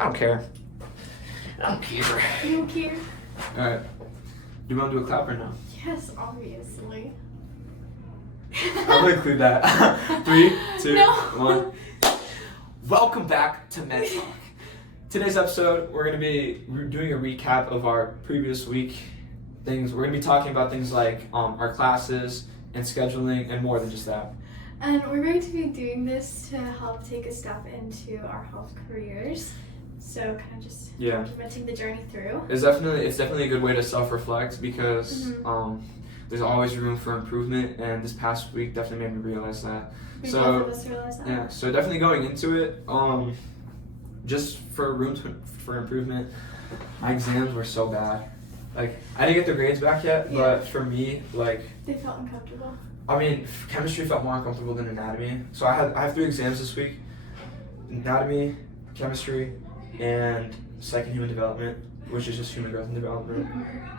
I don't care. I don't care. You don't care? Alright. Do you want to do a clap or no? Yes, obviously. I'm gonna include that. 3, 2, No. 1. Welcome back to Med Talk. Today's episode, we're gonna be doing a recap of our previous week things. We're gonna be talking about things like our classes and scheduling and more than just that. And we're going to be doing this to help take a step into our health careers. So kind of just documenting the journey through. It's definitely a good way to self-reflect because there's always room for improvement, and this past week definitely made me realize that. Both of us realized that. Yeah, so definitely going into it, just for room for improvement. My exams were so bad. Like, I didn't get the grades back yet, but for me, like, they felt uncomfortable. I mean, chemistry felt more uncomfortable than anatomy. So I have 3 exams this week: anatomy, chemistry, and psych and human development, which is just human growth and development.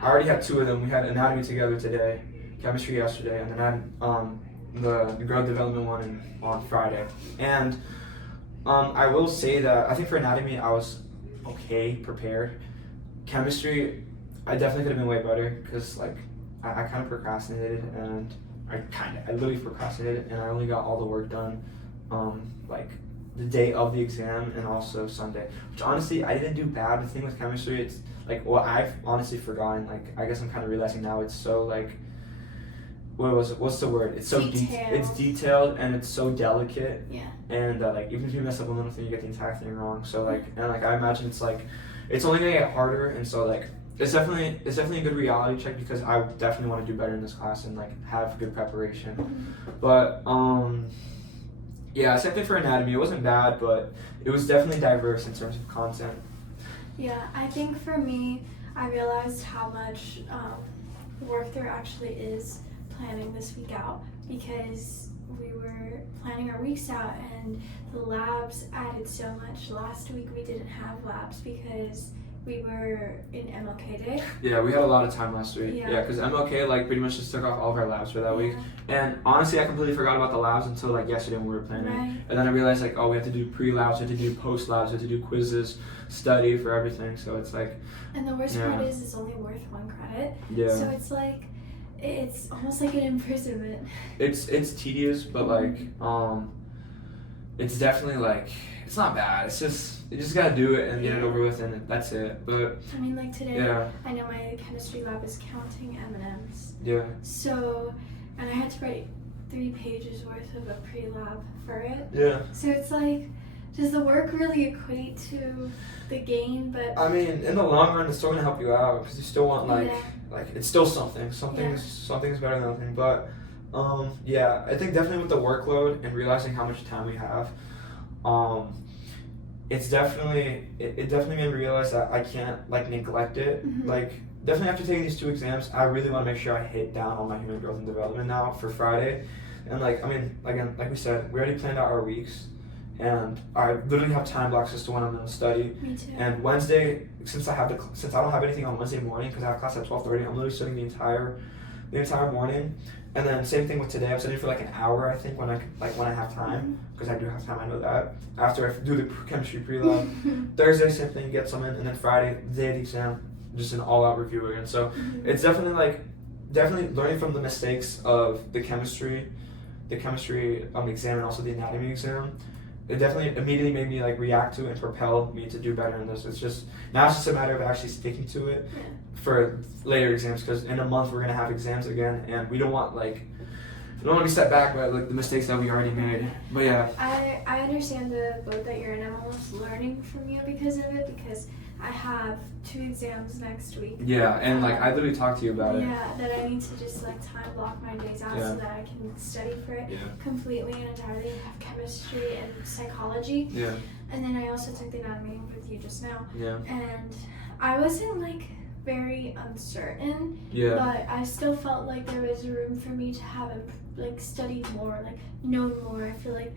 I already had 2 of them. We had anatomy together today, chemistry yesterday, and then I had the growth development one on Friday. And I will say that I think for anatomy I was okay prepared. Chemistry, I definitely could have been way better because like I kind of procrastinated, and I literally procrastinated, and I only got all the work done like the day of the exam and also Sunday, which honestly I didn't do bad. The thing with chemistry, it's like what I've honestly forgotten. Like I guess I'm kind of realizing now, it's so like what's the word? It's so it's detailed and it's so delicate. Yeah. And like even if you mess up a little thing, you get the entire thing wrong. So like I imagine it's only gonna get harder, and so like it's definitely a good reality check because I definitely want to do better in this class and like have good preparation. But yeah, same thing for anatomy. It wasn't bad, but it was definitely diverse in terms of content. Yeah, I think for me, I realized how much work there actually is planning this week out, because we were planning our weeks out and the labs added so much. Last week we didn't have labs because we were in MLK Day. Yeah, we had a lot of time last week. Yeah, because MLK like pretty much just took off all of our labs for that week. And honestly, I completely forgot about the labs until like yesterday when we were planning. Right. And then I realized like, oh, we have to do pre-labs, we have to do post-labs, we have to do quizzes, study for everything. So it's like. And the worst part is it's only worth 1 credit. Yeah. So it's like, it's almost like an imprisonment. It's tedious, but like it's definitely like it's not bad. It's just you just gotta do it and get it over with, and that's it. But I mean, like today, I know my chemistry lab is counting M&Ms. Yeah. So, and I had to write 3 pages worth of a pre-lab for it. Yeah. So it's like, does the work really equate to the gain? But I mean, in the long run, it's still gonna help you out because you still want like it's still something. Something's better than nothing. But yeah, I think definitely with the workload and realizing how much time we have, it definitely made me realize that I can't like neglect it. Like definitely after taking these 2 exams, I really want to make sure I hit down on my human growth and development now for Friday. And like I mean, again, like we said, we already planned out our weeks, and I literally have time blocks as to when I'm going to study. Me too. And Wednesday, since I don't have anything on Wednesday morning because I have class at 12:30, I'm literally studying the entire morning. And then same thing with today. I'm studying for like an hour, I think, when I have time, because I do have time. I know that. After I do the chemistry pre-lab, Thursday same thing, get some in, and then Friday, the day of the exam, just an all-out review again. So it's definitely learning from the mistakes of the chemistry exam and also the anatomy exam. It definitely immediately made me like react to it and propel me to do better in this. It's just a matter of actually sticking to it for later exams, because in a month we're gonna have exams again, and we don't want to be set back by like the mistakes that we already made. But yeah, I understand the boat that you're in. I'm almost learning from you because of it, because I have 2 exams next week. Yeah, and like I literally talked to you about it. Yeah, that I need to just like time block my days out so that I can study for it completely and entirely. I have chemistry and psychology. Yeah. And then I also took the anatomy with you just now. Yeah. And I wasn't like very uncertain. Yeah. But I still felt like there was room for me to have like studied more, like known more. I feel like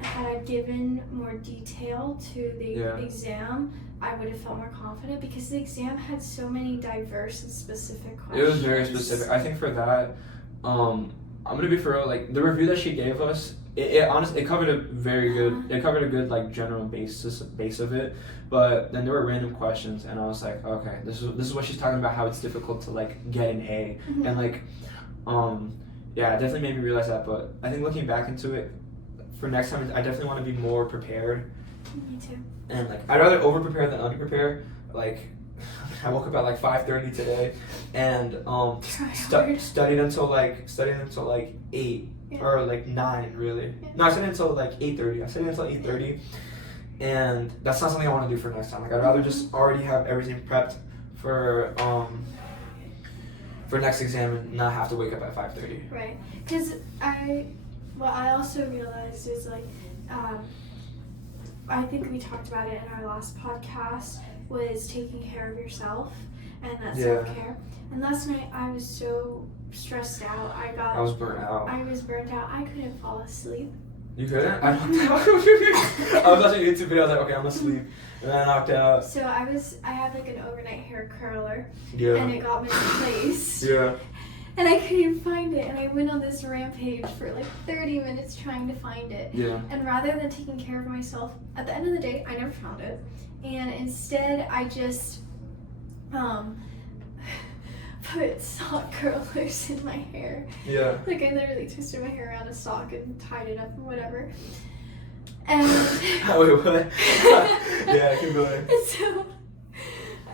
had I given more detail to the exam, I would have felt more confident, because the exam had so many diverse and specific questions. It was very specific. I think for that, I'm gonna be for real. Like the review that she gave us, it honestly it covered a very good like general base of it, but then there were random questions and I was like, okay, this is what she's talking about, how it's difficult to like get an A. Mhm. And like yeah, it definitely made me realize that. But I think looking back into it, for next time I definitely want to be more prepared. Me too. And like I'd rather over prepare than under prepare. Like I woke up at like 5:30 today and studied until like 8 Yeah. or like 9 really. Yeah. No, I studied until like 8:30. I studied until 8:30, and that's not something I want to do for next time. Like I'd rather just already have everything prepped for next exam and not have to wake up at 5:30. Right. Because what I also realized is like, I think we talked about it in our last podcast, was taking care of yourself and that self-care. And last night I was so stressed out. I was burnt out. I was burnt out. I couldn't fall asleep. You couldn't? I was watching a YouTube video. I was like, okay, I'm gonna sleep, and then I knocked out. So I had like an overnight hair curler, Yeah. and it got misplaced. Yeah. And I couldn't find it, and I went on this rampage for like 30 minutes trying to find it. Yeah. And rather than taking care of myself, at the end of the day, I never found it. And instead, I just put sock curlers in my hair. Yeah. Like I literally twisted my hair around a sock and tied it up and whatever. And Wait, what? Yeah, keep going. so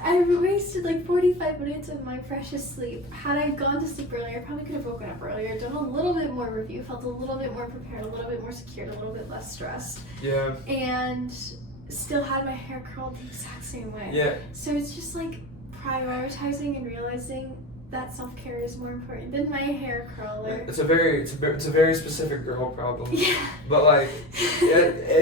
I wasted like 45 minutes of my precious sleep. Had I gone to sleep earlier, I probably could have woken up earlier, done a little bit more review, felt a little bit more prepared, a little bit more secured, a little bit less stressed. Yeah. And still had my hair curled the exact same way. Yeah. So it's just like prioritizing and realizing that self-care is more important than my hair curler. It's a very specific girl problem. Yeah. But like,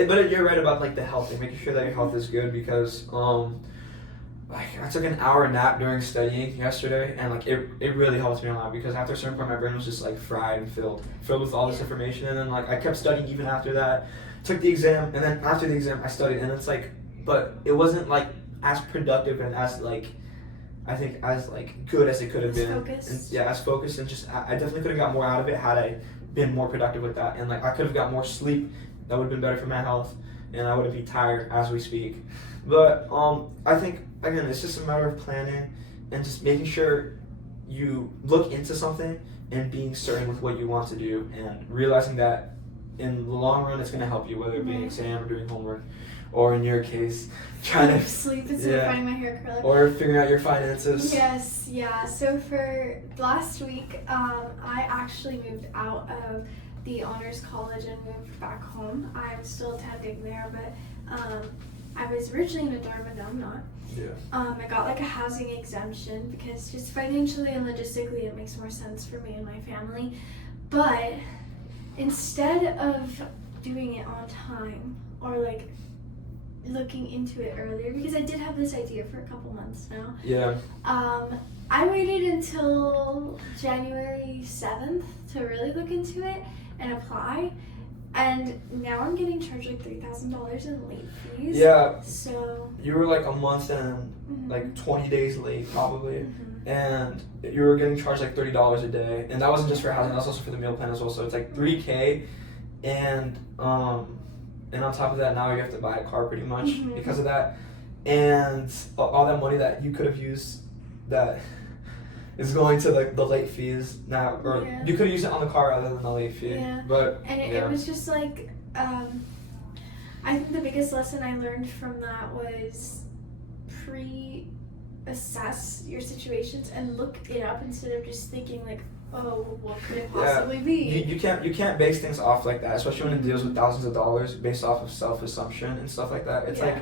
but you're right about like the health and making sure that your health is good, because like I took an hour nap during studying yesterday, and like it really helped me a lot, because after a certain point my brain was just like fried and filled with all this information, and then like I kept studying even after that. Took the exam, and then after the exam I studied, and it's like, but it wasn't like as productive and as like I think as like good as it could have been. Focused. And, as focused, and just I definitely could have got more out of it had I been more productive with that, and like I could have got more sleep. That would have been better for my health, and I wouldn't be tired as we speak. But I think again it's just a matter of planning and just making sure you look into something and being certain with what you want to do, and realizing that in the long run it's going to help you, whether it be an exam or doing homework, or in your case trying to sleep instead of finding my hair curler, or figuring out your finances. Yes, yeah. So for last week, I actually moved out of the honors college and moved back home. I'm still attending there, but I was originally in a Dharma, now I'm not. Yeah. I got like a housing exemption because just financially and logistically it makes more sense for me and my family. But instead of doing it on time or like looking into it earlier, because I did have this idea for a couple months now. Yeah. I waited until January 7th to really look into it and apply. And now I'm getting charged like $3,000 in late fees. Yeah. So you were like a month and like 20 days late probably. Mm-hmm. And you were getting charged like $30 a day, and that wasn't just for housing, that was also for the meal plan as well. So it's like $3K, and on top of that now you have to buy a car pretty much because of that, and all that money that you could have used that is going to the late fees now, or you could have used it on the car rather than the late fee. Yeah. But and it was just like I think the biggest lesson I learned from that was assess your situations and look it up instead of just thinking like, oh, what could it possibly be? You can't base things off like that, especially when it deals with thousands of dollars based off of self-assumption and stuff like that. It's like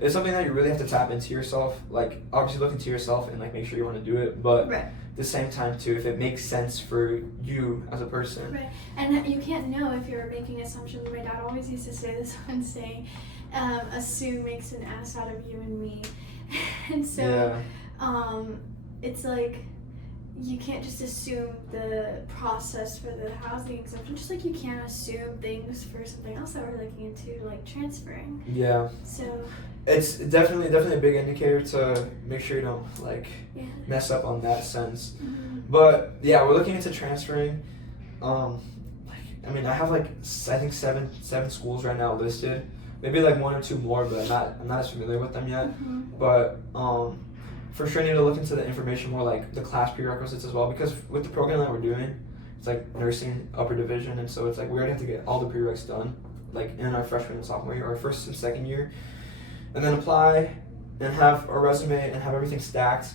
it's something that you really have to tap into yourself. Like obviously look into yourself and like make sure you want to do it, but at the same time too, if it makes sense for you as a person. Right, and you can't know if you're making assumptions. My dad always used to say this one saying, assume makes an ass out of you and me. And so it's like you can't just assume the process for the housing exemption, just like you can't assume things for something else that we're looking into, like transferring. Yeah. So it's definitely a big indicator to make sure you don't like mess up on that sense. But yeah, we're looking into transferring. Like I mean, I have like I think seven schools right now listed. Maybe like one or two more, but I'm not as familiar with them yet. But for sure, I need to look into the information more, like the class prerequisites as well, because with the program that we're doing, it's like nursing upper division, and so it's like we already have to get all the prereqs done, like in our freshman and sophomore year, or first and second year, and then apply and have our resume and have everything stacked,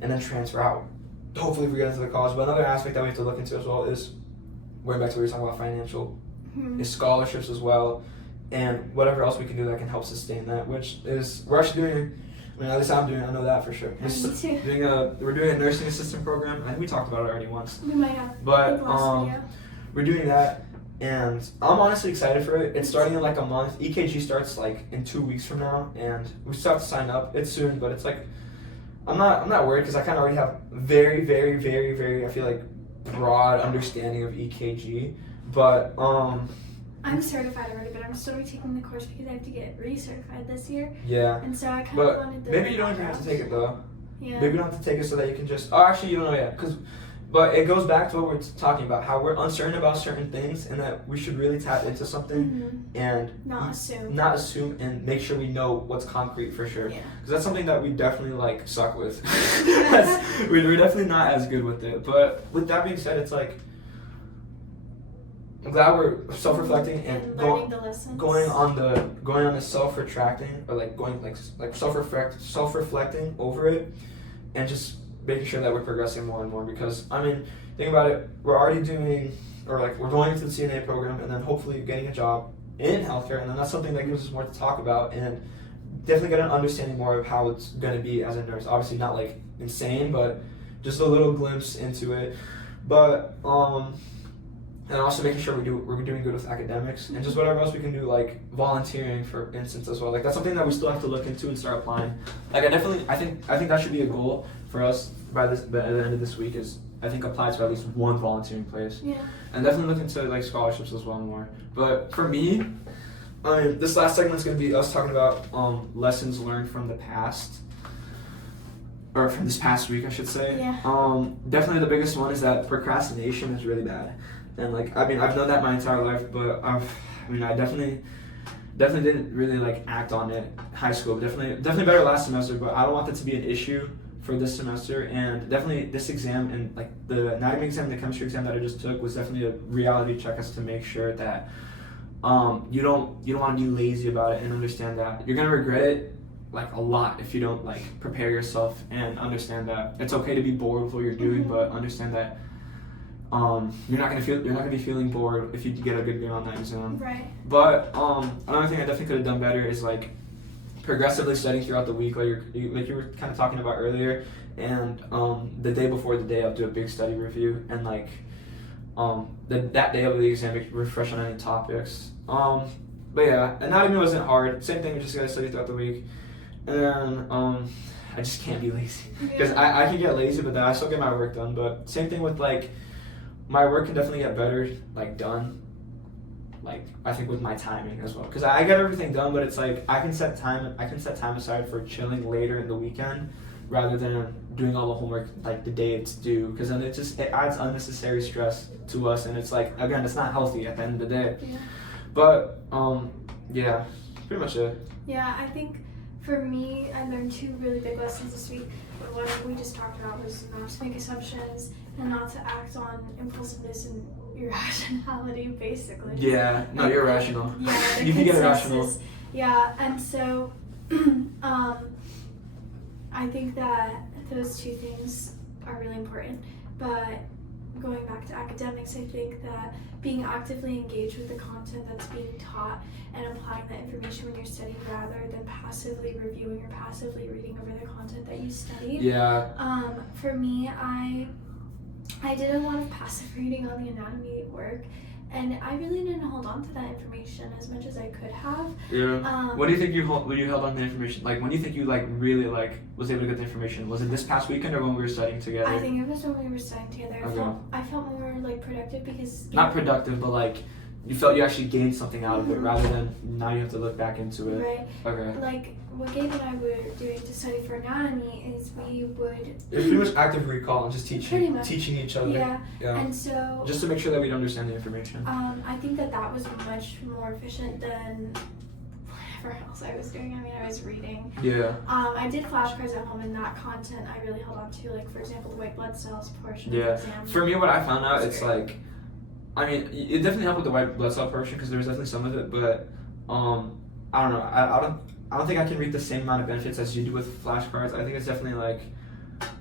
and then transfer out. Hopefully, if we get into the college. But another aspect that we have to look into as well is going back to what we were talking about, financial, is scholarships as well, and whatever else we can do that can help sustain that, which is we're actually doing. I mean, at least I'm doing. I know that for sure. Me too. We're doing a nursing assistant program. I think we talked about it already once. We might have. But Video. we're doing that, and I'm honestly excited for it. It's starting in like a month. EKG starts like in 2 weeks from now, and we still have to sign up. It's soon, but it's like I'm not worried because I kind of already have very, very, very, very, I feel like, broad understanding of EKG. But I'm certified already, but I'm still retaking the course because I have to get recertified this year. Yeah. And so I kind of But wanted to. maybe you don't even have to take it though. Yeah. Maybe you don't have to take it so that you can just. Oh, actually, you don't know yet, but it goes back to what we're talking about, how we're uncertain about certain things, and that we should really tap into something and Not assume and make sure we know what's concrete for sure. Yeah. Because that's something that we definitely like suck with. We're definitely not as good with it. But with that being said, it's like I'm glad we're self-reflecting and learning the lessons. going on the self-retracting, or like going like self-reflecting over it, and just making sure that we're progressing more and more. Because I mean, think about it, we're already doing, or like we're going into the CNA program, and then hopefully getting a job in healthcare, and then that's something that gives us more to talk about, and definitely get an understanding more of how it's going to be as a nurse. Obviously not like insane, but just a little glimpse into it. But and also making sure we're doing good with academics, and just whatever else we can do, like volunteering for instance as well. Like that's something that we still have to look into and start applying. Like I think that should be a goal for us by the end of this week, is I think apply to at least one volunteering place. Yeah. And definitely look into like scholarships as well more. But for me, I mean, this last segment is going to be us talking about lessons learned from the past, or from this past week, I should say. Yeah. Definitely the biggest one is that procrastination is really bad. And like, I mean, I've known that my entire life, but I definitely didn't really like act on it in high school. But definitely better last semester, but I don't want that to be an issue for this semester. And definitely this exam, and like the anatomy exam, the chemistry exam that I just took, was definitely a reality check us to make sure that you don't want to be lazy about it, and understand that you're gonna regret it like a lot if you don't like prepare yourself, and understand that it's okay to be bored with what you're doing, but understand that you're not gonna be feeling bored if you get a good grade on that exam. Right. But another thing I definitely could have done better is like progressively studying throughout the week, like you were kind of talking about earlier, and the day before the day I'll do a big study review, and like that day of the exam refresh on any topics. But yeah, anatomy wasn't hard. Same thing, we just gotta study throughout the week, and then I just can't be lazy because I can get lazy, but then I still get my work done. But same thing with like. My work can definitely get better, like done, like I think with my timing as well, because I get everything done, but it's like I can set time aside for chilling later in the weekend, rather than doing all the homework like the day it's due, because then it adds unnecessary stress to us, and it's like, again, it's not healthy at the end of the day. Yeah. But yeah, pretty much it. Yeah, I think for me, I learned 2 really big lessons this week. What we just talked about was not to make assumptions and not to act on impulsiveness and irrationality, basically. Yeah, no, you're rational. Yeah, you can get irrational. Yeah, and so I think that those 2 things are really important. But going back to academics, I think that being actively engaged with the content that's being taught and applying that information when you're studying, rather than passively reviewing or passively reading over the content that you studied. Yeah. For me, I did a lot of passive reading on the anatomy work, and I really didn't hold on to that information as much as I could have. Yeah. What do you think you held on the information? Like, when do you think you like really like was able to get the information? Was it this past weekend or when we were studying together? I think it was when we were studying together. Okay. I felt more like productive because not productive, but like you felt you actually gained something out of it rather than now you have to look back into it. Right. Okay. Like what Gabe and I were doing to study for anatomy is we would. It's pretty much active recall and just Pretty teaching much. each other. Yeah. And so. Just to make sure that we understand the information. I think that was much more efficient than whatever else I was doing. I mean, I was reading. Yeah. I did flashcards at home, and that content I really held on to. Like for example, the white blood cells portion of Yeah. the exam. For me, what I found out, it's great. like, I mean, it definitely helped with the white blood cell portion because there was definitely some of it, but I don't know. I don't think I can reap the same amount of benefits as you do with flashcards. I think it's definitely like,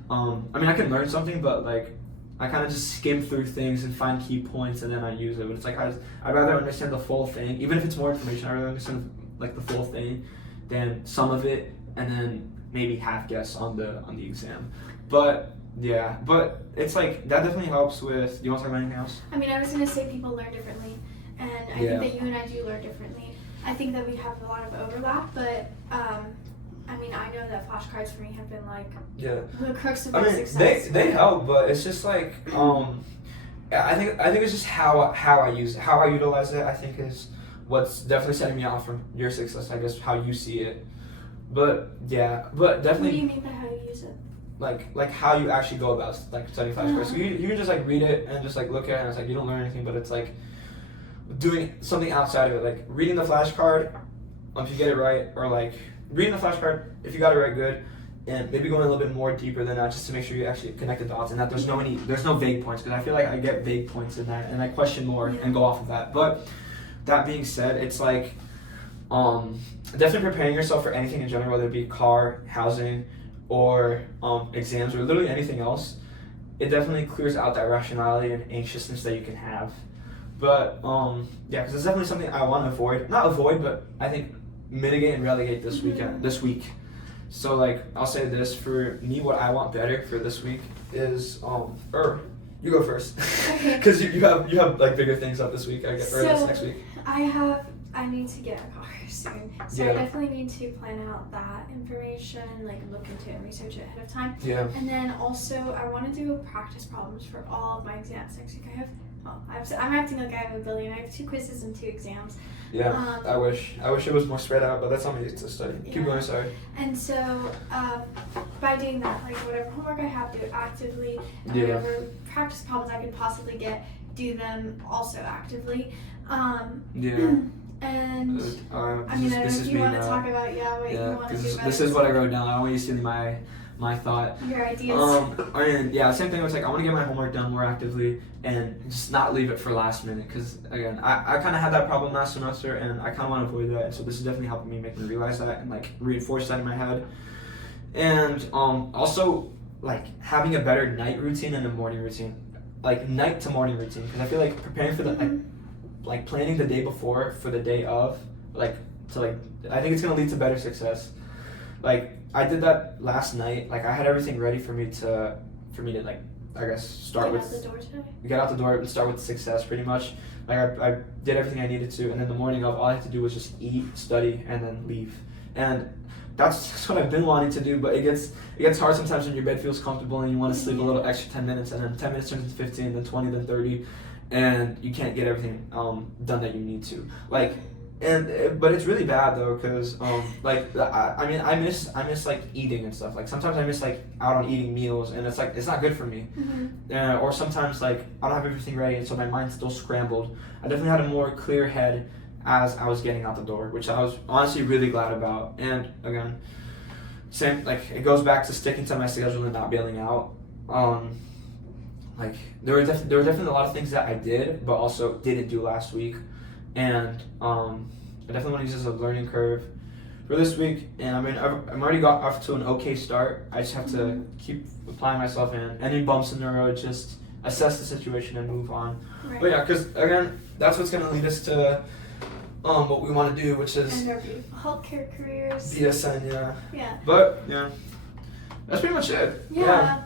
I mean, I can learn something, but like, I kind of just skim through things and find key points and then I use it. But it's like I'd rather understand the full thing, even if it's more information. I'd rather understand like the full thing than some of it and then maybe half guess on the exam. But yeah, but it's like that definitely helps with. Do you want to talk about anything else? I mean, I was gonna say people learn differently, and I think that you and I do learn differently. I think that we have a lot of overlap, but I mean, I know that flashcards for me have been like the crux of my success. They help, but it's just like I think it's just how I use it, how I utilize it. I think is what's definitely setting me off from your success. I guess how you see it, but yeah, but definitely. What do you mean by how you use it? Like how you actually go about like studying flashcards. So you can just like read it and just like look at it and it's like you don't learn anything, but it's like doing something outside of it, like reading the flashcard if you get it right, or like reading the flashcard if you got it right, good, and maybe going a little bit more deeper than that just to make sure you actually connect the dots and that there's no vague points, because I feel like I get vague points in that and I question more and go off of that. But that being said, it's like definitely preparing yourself for anything in general, whether it be car, housing, or exams, or literally anything else. It definitely clears out that rationality and anxiousness that you can have. But yeah, because it's definitely something I want to avoid. Not avoid, but I think mitigate and relegate this week. So like I'll say this, for me, what I want better for this week is you go first, because you have like bigger things up this week. I guess, or this next week. I need to get a car soon, so I definitely need to plan out that information, like look into it and research it ahead of time. Yeah. And then also I want to do practice problems for all of my exams next week. I'm acting like I have a billion. I have 2 quizzes and 2 exams. Yeah, I wish it was more spread out, but that's on me to study. Keep going, sorry. And so by doing that, like whatever homework I have, do it actively. And whatever practice problems I could possibly get, do them also actively. And I mean, I don't know if you want to talk about what you want to do. This is what I wrote down. I want you to see my thought. Your ideas. And yeah, same thing. It's like I want to get my homework done more actively and just not leave it for last minute. Because again, I kind of had that problem last semester, and I kind of want to avoid that. And so this is definitely helping me, make me realize that and like reinforce that in my head. And also like having a better night routine and a morning routine, like night to morning routine. Because I feel like preparing for the like planning the day before for the day of, I think it's gonna lead to better success. Like I did that last night. Like I had everything ready for me to like, I guess, start with. Get out the door and start with success, pretty much. Like I did everything I needed to, and then the morning of, all I had to do was just eat, study, and then leave. And that's what I've been wanting to do, but it gets hard sometimes when your bed feels comfortable and you want to sleep a little extra 10 minutes, and then 10 minutes turns into 15, then 20, then 30. And you can't get everything done that you need to. But it's really bad though, because I miss like eating and stuff. Like sometimes I miss like out on eating meals, and it's like it's not good for me. Or sometimes like I don't have everything ready, and so my mind's still scrambled. I definitely had a more clear head as I was getting out the door, which I was honestly really glad about. And again, same, like it goes back to sticking to my schedule and not bailing out. Like there were definitely a lot of things that I did but also didn't do last week, and I definitely want to use this as a learning curve for this week. And I mean I'm already got off to an okay start. I just have to keep applying myself, in any bumps in the road, just assess the situation and move on. Right. But yeah, because again, that's what's going to lead us to what we want to do, which is and our beautiful healthcare careers. BSN. Yeah. But yeah, that's pretty much it. Yeah.